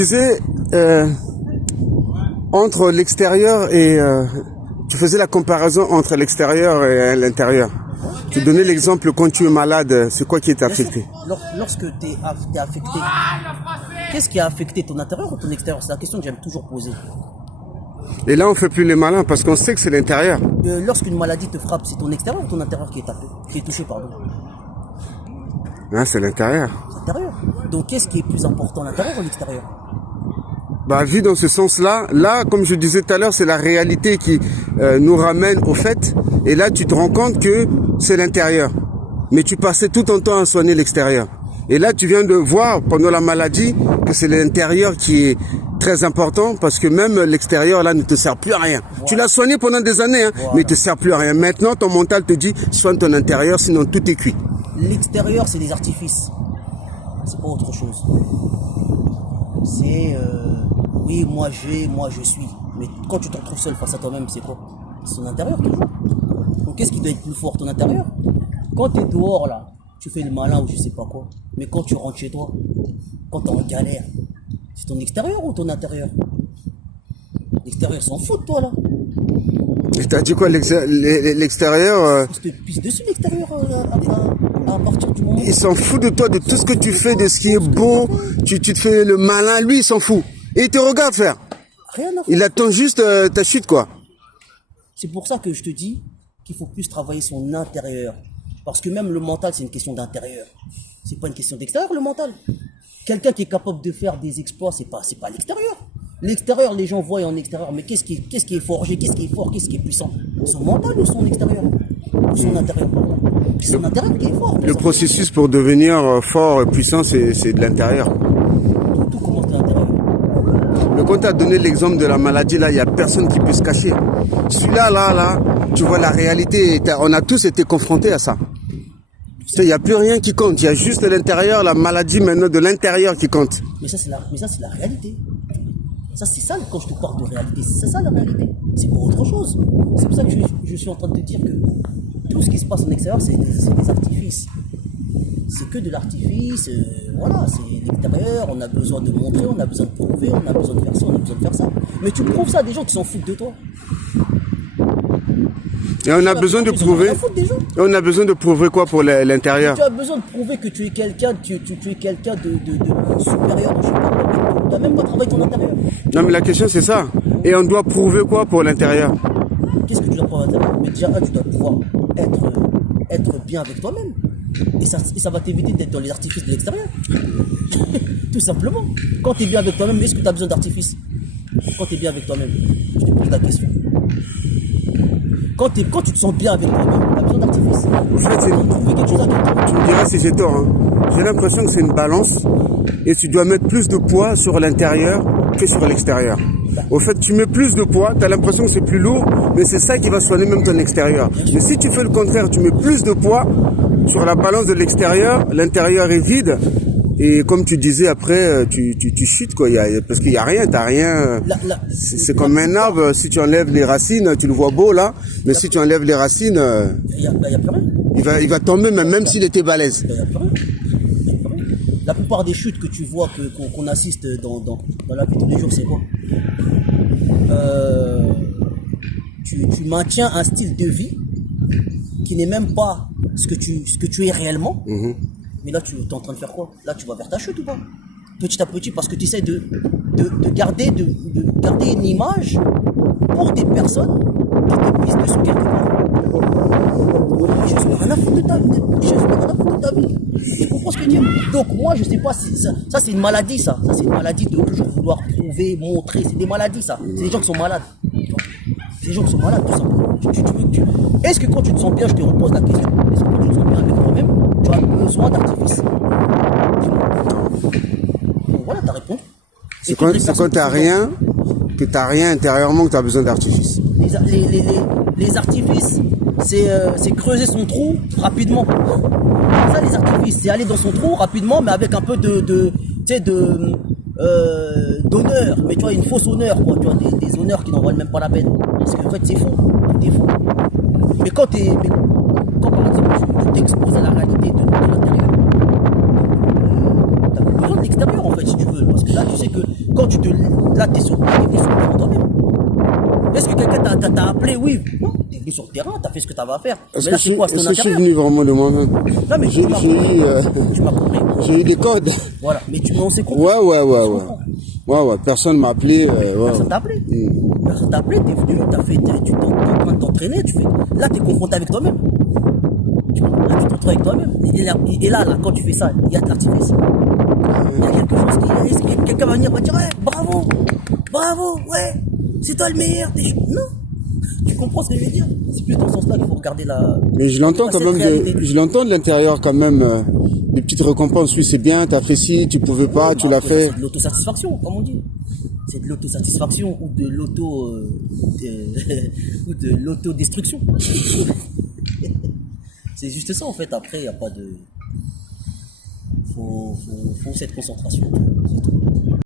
Tu disais, entre l'extérieur et... tu faisais la comparaison entre l'extérieur et l'intérieur. Tu donnais l'exemple quand tu es malade, c'est quoi qui est affecté? Lorsque tu es affecté, qu'est-ce qui a affecté ton intérieur ou ton extérieur? C'est la question que j'aime toujours poser. Et là, on fait plus les malins parce qu'on sait que c'est l'intérieur. Lorsqu'une maladie te frappe, c'est ton extérieur ou ton intérieur qui est touché, pardon? Ah, c'est l'intérieur. L'intérieur. Donc, qu'est-ce qui est plus important, l'intérieur ou l'extérieur? Bah, vu dans ce sens-là, là, comme je disais tout à l'heure, c'est la réalité qui nous ramène au fait. Et là, tu te rends compte que c'est l'intérieur. Mais tu passais tout ton temps à soigner l'extérieur. Et là, tu viens de voir pendant la maladie que c'est l'intérieur qui est très important parce que même l'extérieur, là, ne te sert plus à rien. Voilà. Tu l'as soigné pendant des années, hein, voilà. Mais il te sert plus à rien. Maintenant, ton mental te dit, soigne ton intérieur, sinon tout est cuit. L'extérieur, c'est des artifices. C'est pas autre chose. C'est, oui, moi je suis. Mais quand tu te retrouves seul face à toi-même, c'est quoi? C'est ton intérieur, toujours. Donc, qu'est-ce qui doit être plus fort, ton intérieur? Quand tu es dehors, là, tu fais le malin ou je sais pas quoi. Mais quand tu rentres chez toi, quand tu es en galère, c'est ton extérieur ou ton intérieur? L'extérieur s'en fout de toi, là. Et t'as dit quoi, l'extérieur Il te pisse dessus, l'extérieur, à partir du moment... Il s'en fout de toi, de tout ce que tu fais, de ce qui est bon. Tu te fais le malin, lui, il s'en fout. Et il te regarde faire. Rien à foutre. Il attend juste ta chute, quoi. C'est pour ça que je te dis qu'il faut plus travailler son intérieur. Parce que même le mental, c'est une question d'intérieur. C'est pas une question d'extérieur, le mental. Quelqu'un qui est capable de faire des exploits, c'est pas l'extérieur. L'extérieur, les gens voient en extérieur, mais qu'est-ce qui est forgé, qu'est-ce qui est fort, qu'est-ce qui est puissant? Son mental ou son extérieur? Ou son intérieur, pardon. C'est son intérieur qui est fort. Le processus pour devenir fort et puissant, c'est de l'intérieur. Tout commence de l'intérieur. Mais quand tu as donné l'exemple de la maladie, là, il n'y a personne qui peut se cacher. Celui-là, là, tu vois la réalité. On a tous été confrontés à ça. Il n'y a plus rien qui compte. Il y a juste l'intérieur, la maladie maintenant de l'intérieur qui compte. Mais ça, c'est la réalité. Ça, c'est ça, quand je te parle de réalité, c'est ça la réalité. C'est pas autre chose. C'est pour ça que je suis en train de te dire que tout ce qui se passe en extérieur, c'est des artifices. C'est que de l'artifice, voilà, c'est l'extérieur, on a besoin de montrer, on a besoin de prouver, on a besoin de faire ça, on a besoin de faire ça. Mais tu prouves ça à des gens qui s'en foutent de toi. Et on a besoin de prouver. Et on a besoin de prouver quoi pour l'intérieur? Tu as besoin de prouver que tu es quelqu'un, tu es quelqu'un de supérieur, je sais pas. Tu dois même pas travailler ton intérieur. Non mais la question c'est ça. Et on doit prouver quoi pour l'intérieur? Qu'est-ce que tu dois prouver à l'intérieur? Mais déjà, tu dois pouvoir être bien avec toi-même. Et ça va t'éviter d'être dans les artifices de l'extérieur. Tout simplement. Quand tu es bien avec toi-même, est-ce que tu as besoin d'artifices? Quand tu es bien avec toi-même, je te pose la question. Quand tu te sens bien avec toi-même, tu as besoin d'artifices. En fait, tu me diras si j'ai tort. Hein. J'ai l'impression que c'est une balance et tu dois mettre plus de poids sur l'intérieur que sur l'extérieur. Au fait, tu mets plus de poids, tu as l'impression que c'est plus lourd, mais c'est ça qui va soigner même ton extérieur. Mais si tu fais le contraire, tu mets plus de poids sur la balance de l'extérieur, l'intérieur est vide. Et comme tu disais, après, tu chutes, quoi. Parce qu'il n'y a rien, tu n'as rien. C'est comme un arbre, si tu enlèves les racines, tu le vois beau, là. Mais si tu enlèves les racines, il n'y a plus rien. Il va tomber, même s'il était balèze. Il n'y a plus rien. La plupart des chutes que tu vois, qu'on assiste dans la vie de tous les jours, c'est quoi? Tu maintiens un style de vie qui n'est même pas ce que tu es réellement. Mm-hmm. Mais là, tu es en train de faire quoi? Là, tu vas vers ta chute ou pas? Petit à petit, parce que tu essaies de garder une image pour des personnes qui te pissent dessus quelque part. Je suis rien à foutre de ta vie. Tu comprends ce que je veux dire? Donc, moi, je sais pas si ça c'est une maladie, ça. Ça, c'est une maladie de toujours vouloir prouver, montrer. C'est des maladies, ça. C'est des gens qui sont malades. C'est des gens qui sont malades, tout simplement. Est-ce que quand tu te sens bien, je te repose la question, est-ce que quand tu te sens bien avec toi-même, tu as besoin d'artifice? Voilà ta réponse. C'est quand t'as rien, que t'as rien intérieurement que t'as besoin d'artifice. Les artifices, c'est creuser son trou rapidement. Ça, les artifices, c'est aller dans son trou rapidement, mais avec un peu d'honneur. Mais tu vois, une fausse honneur, quoi. Tu vois, des honneurs qui n'en valent même pas la peine. Parce qu'en fait, c'est faux. T'es faux. Mais quand par exemple, tu t'exposes à la réalité de l'intérieur, t'as plus besoin de l'extérieur en fait si tu veux. Parce que là tu sais que quand tu te. Là t'es sur le terrain toi-même. Est-ce que quelqu'un t'a appelé? Oui. Non, t'es venu sur le terrain, t'as fait ce que t'avais à faire. Est-ce Mais là que, c'est quoi? C'est ton est-ce que je suis intérieur. venu vraiment de moi-même? Non mais J'ai tu m'as compris. eu des codes. Voilà. Mais on s'est compris. Ouais. Personne m'a appelé. Ouais. Personne t'a appelé. Personne t'a appelé, t'es venu, tu t'es en train de t'entraîner, tu fais. Là t'es confronté avec toi-même. Là t'es confronté avec toi-même. Et là, quand tu fais ça, il y a de l'artifice. Il y a quelque chose quelqu'un va venir, va dire, ouais, bravo, ouais, c'est toi le meilleur. Non. Tu comprends ce que je veux dire? C'est plus dans ce sens-là qu'il faut regarder la. Mais je l'entends quand même, je l'entends de l'intérieur quand même. Des petites récompenses, oui, c'est bien, t'as fait ci, tu pouvais pas, tu l'as fait. C'est de l'autosatisfaction, comme on dit. C'est de l'autosatisfaction ou de ou de l'autodestruction. C'est juste ça en fait. Après, il n'y a pas de. Faut cette concentration. C'est tout.